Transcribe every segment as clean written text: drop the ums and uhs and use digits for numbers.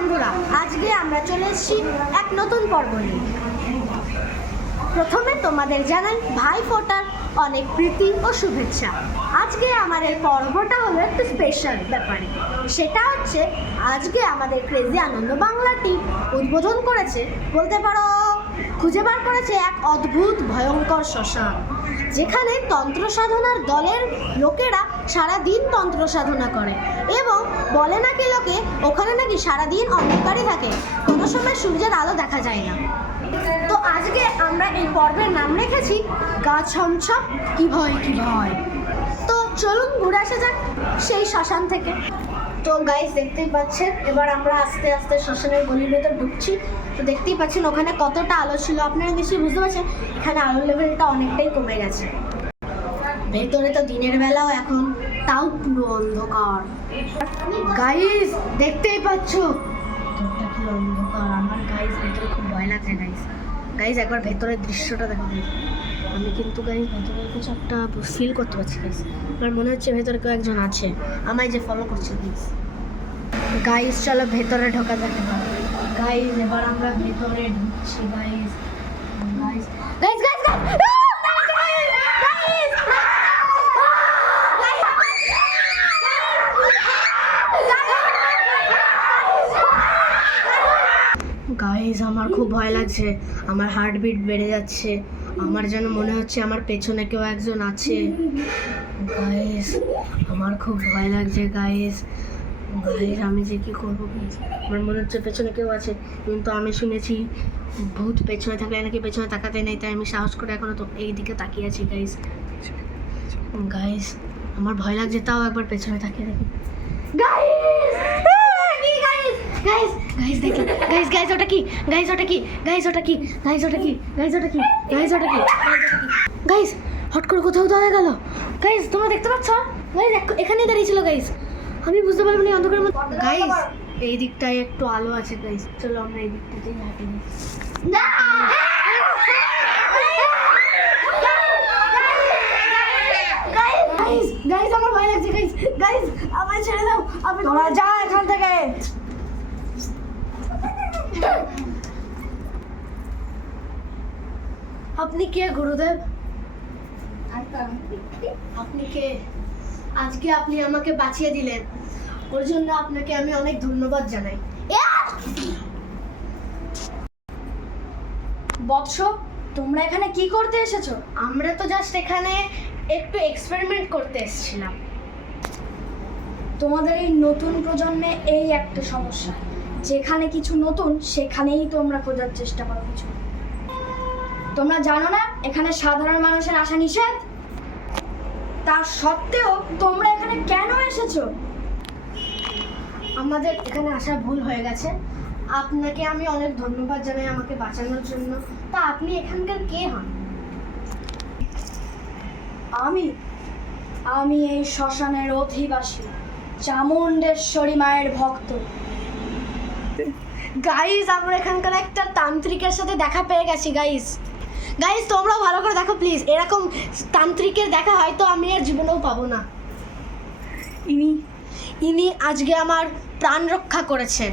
বন্ধুরা, আজকে আমরা চলে এসেছি এক নতুন পর্ব নিয়ে। প্রথমে তোমাদের জানাই ভাইফোঁটার অনেক প্রীতি ও শুভেচ্ছা। আজকে আমাদের পর্বটা হলো একটু স্পেশাল ব্যাপারে। সেটা হচ্ছে আজকে আমাদের ক্রেজি আনন্দ বাংলা টিম উদ্বোধন করেছে, বলতে পারো খুঁজে বার করেছে এক অদ্ভুত ভয়ঙ্কর শ্মশান, যেখানে তন্ত্র সাধনার দলের লোকেরা সারাদিন তন্ত্র সাধনা করে এবং বলে নাকি লোকে ওখানে নাকি সারাদিন অন্ধকারই থাকে, কোনো সময় সূর্যের আলো দেখা যায় না। তো আজকে আমরা এই পর্বের নাম রেখেছি গা ছমছম কি ভয় কি ভয়। তো চলুন ঘুরে আসা যাক সেই শ্মশান থেকে। তো গাইস, দেখতেই পাচ্ছেন এবার আমরা আস্তে আস্তে শ্মশানের গলির ভেতর ঢুকছি। তো দেখতেই পাচ্ছেন ওখানে কতটা আলো ছিল, আপনারা নিশ্চয়ই বুঝতে পারছেন এখানে আলোর লেভেলটা অনেকটাই কমে গেছে। ভেতরে তো দিনের বেলাও এখন, তাও পুরো অন্ধকার। গাইস দেখতেই পাচ্ছ ভেতরটা কি অন্ধকার। আমার গাইস ভেতরে খুব ভয় লাগছে। গাইস একবার ভেতরের দৃশ্যটা দেখো। আমি কিন্তু গাইস ভেতরে কিছু একটা ফিল করতে পারছি। আমার মনে হচ্ছে ভেতরে কেউ একজন আছে আমায় যে ফলো করছে। গাইস চলো ভেতরে ঢোকা যাক। গাইস এবার আমরা ভেতরে ঢুকছি। Guys guys guys guys guys আমার খুব ভয় লাগছে, আমার হার্টবিট বেড়ে যাচ্ছে, আমার যেন মনে হচ্ছে আমার পেছনে কেউ একজন আছে। গাইস আমার খুব ভয় লাগছে। গাইস গাইস আমি যে কী করবো, আমার মনে হচ্ছে পেছনে কেউ আছে, কিন্তু আমি শুনেছি ভূত পেছনে থাকলে নাকি পেছনে তাকাতে নেই, তাই আমি সাহস করে এখনো তো এই দিকে তাকিয়ে আছি। গাইস গাইস আমার ভয় লাগছে, তাও একবার পেছনে তাকিয়ে দেখি। গাইস গাইস দেখি, গাইস গাইস ওটা কি, গাইস ওটা কি, গাইস ওটা কি, গাইস ওটা কি, গাইস ওটা কি, গাইস ওটা কি, গাইস হট করে কোথাও তো হয়ে গেল। গাইস তোমরা দেখতে পাচ্ছ? গাইস এখানেই দাঁড়িয়েছিল। গাইস আমি বুঝতে পারলাম না অন্ধকারের মধ্যে। গাইস এই দিকটায় একটু আলো আছে। গাইস চলো আমরা এই দিকটাতেই হাঁটি। গাইস গাইস আমার ভয় লাগছে। গাইস গাইস আমায় ছেড়ে দাও, আমি তোমরা যা এখান থেকে। আপনি কে গুরুদেব? আপনি কে? আজকে আপনি আমাকে বাঁচিয়ে দিলেন, ওর জন্য আপনাকে আমি অনেক ধন্যবাদ জানাই। বৎস, তোমরা এখানে কি করতে এসেছো? আমরা তো জাস্ট এখানে একটু এক্সপেরিমেন্ট করতে এসেছিলাম। তোমাদের এই নতুন প্রজন্মে এই একটা সমস্যা, যেখানে কিছু নতুন সেখানেই তোমরা খোঁজার চেষ্টা করো কিছু। তোমরা জানো না এখানে সাধারণ মানুষের আসা নিষেধ? তা সত্ত্বেও তোমরা এখানে কেন এসেছো? আমাদের এখানে আসা ভুল হয়ে গেছে, আপনাকে আমি অনেক ধন্যবাদ জানাই আমাকে বাঁচানোর জন্য। তা আপনি এখানকার কে হন? আমি এই শ্মশানের অধিবাসী, চামুণ্ডেশ্বরী মায়ের ভক্ত। গাইস আমরা এখানকার একটা তান্ত্রিকের সাথে দেখা পেয়ে গেছি। গাইস গাইস তোমরাও ভালো করে দেখো প্লিজ, এরকম তান্ত্রিকের দেখা হয়তো আমি আর জীবনেও পাবো না। ইনি আজকে আমার প্রাণ রক্ষা করেছেন,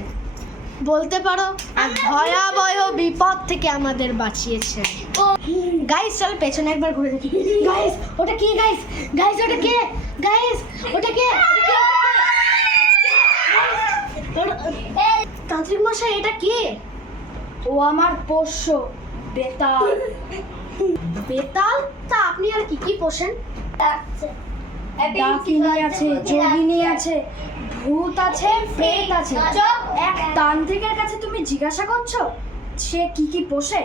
বলতে পারো এক ভয়াবহ বিপদ থেকে আমাদের বাঁচিয়েছেন। গাইস চল পেছনে একবার ঘুরে দেখি। গাইস ওটা কি? গাইস গাইস ওটা কে? গাইস ওটা কে? তান্ত্রিক মশাই এটা কে? ও আমার পোষ্য বেতাল। বেতাল? তা আপনি আর কি কি পোষেন? ডাকিনী আছে, যোগিনী আছে, ভূত আছে, প্রেত আছে। এক তান্ত্রিকের কাছে তুমি জিজ্ঞাসা করছো সে কি কি পোষে?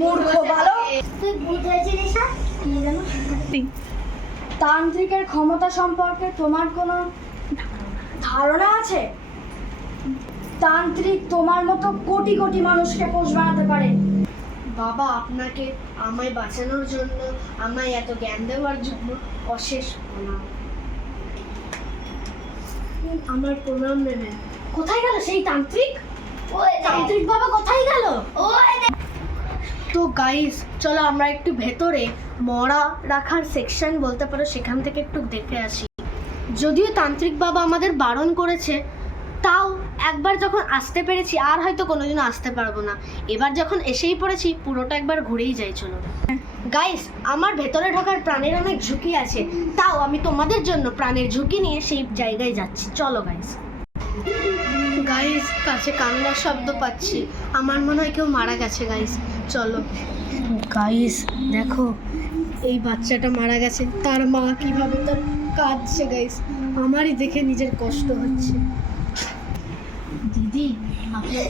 মূর্খ বালক, তুই ভূত হয়েছিলিস না? কি জানো? তান্ত্রিকের ক্ষমতা সম্পর্কে তোমার কোনো ধারণা আছে? তান্ত্রিক তোমার মতো কোটি কোটি মানুষকে পোষ বানাতে পারে। বাবা আপনাকে আমায় বাঁচানোর জন্য, আমায় এত জ্ঞান দেওয়ার জন্য অশেষ প্রণাম। আমার প্রণাম নেবেন। কোথায় গেল সেই তান্ত্রিক? তান্ত্রিক বাবা কোথায় গেল? তো গাইস চলো আমরা একটু ভেতরে মরা রাখার সেকশন বলতে পারো সেখান থেকে একটু দেখে আসি। যদিও তান্ত্রিক বাবা আমাদের বারণ করেছে, তাও একবার যখন আসতে পেরেছি আর হয়তো কোনোদিনও আসতে পারবো না। এবার যখন এসেই পড়েছি পুরোটা একবার ঘুরেই যাই চলো। গাইস, আমার ভেতরে ঢোকার প্রাণের অনেক ঝুঁকি আছে, তাও আমি তোমাদের জন্য প্রাণের ঝুঁকি নিয়ে সেই জায়গায় যাচ্ছি। চলো গাইস। গাইস, কাছে কান্নার শব্দ পাচ্ছি, আমার মনে হয় কেউ মারা গেছে গাইস। চলো গাইস, দেখো এই বাচ্চাটা মারা গেছে, তার মা কিভাবে তার কাঁদছে গাইস, আমারই দেখে নিজের কষ্ট হচ্ছে। দিদি, আপনার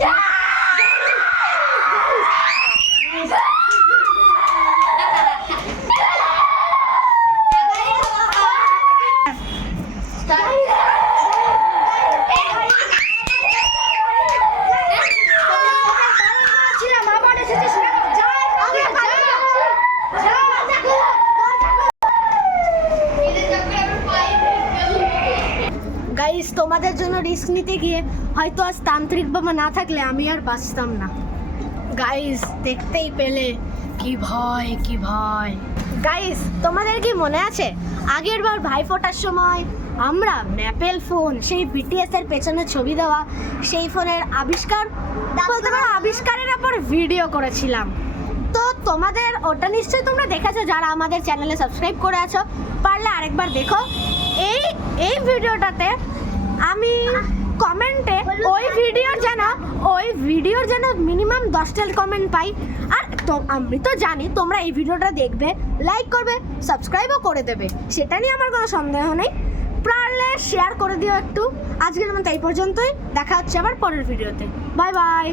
গাইস, তোমাদের জন্য রিস্ক নিতে গিয়ে হয়তো আজ তান্ত্রিক বাবা না থাকলে আমি আর বাঁচতাম না। গাইস, দেখতেই পেলে কি ভয়, কি ভয়। গাইস, তোমাদের কি মনে আছে আগের বার ভাইফোঁটার সময় আমরা ম্যাপেল ফোন, সেই বিটিএস এর পেছনে ছবি দেওয়া সেই ফোনের আবিষ্কার বলতে পারো আবিষ্কারের উপর ভিডিও করেছিলাম? তো তোমাদের ওটা নিশ্চয়ই তোমরা দেখেছো যারা আমাদের চ্যানেলে সাবস্ক্রাইব করে আছো, পারলে আরেকবার দেখো। এই ভিডিওটাতে আমি কমেন্টে ওই ভিডিওর যেন মিনিমাম 10টা কমেন্ট পাই। আর তো আমি তো জানি তোমরা এই ভিডিওটা দেখবে, লাইক করবে, সাবস্ক্রাইবও করে দেবে, সেটা নিয়ে আমার কোনো সন্দেহ নেই। পারলে শেয়ার করে দিও একটু। আজকের মতো এই পর্যন্তই, দেখা হচ্ছে আবার পরের ভিডিওতে। Bye bye.